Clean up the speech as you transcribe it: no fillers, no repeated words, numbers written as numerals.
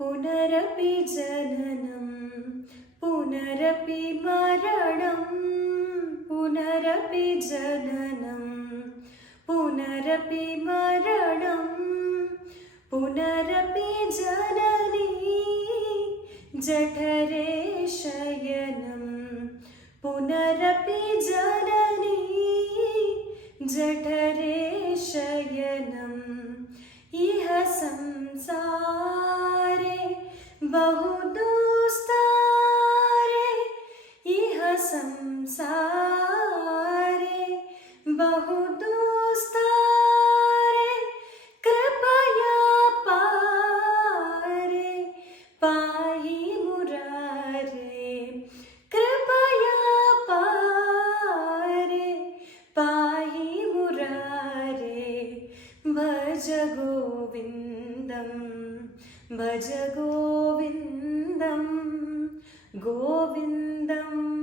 पुनरपि जननं पुनरपि मरणं पुनरपि जननं पुनरपि मरणं पुनरपि जननी जठरे शयनं पुनरपि जननी जठरे शयनम् इह संसारे बहु दुस्तारे इह संसारे बहु दुस्तारे कृपया पारे पाहि मुरारे कृपया पारे पाहि मुरारे भज गोविन्दं भज गोविन्दं गोविन्दम्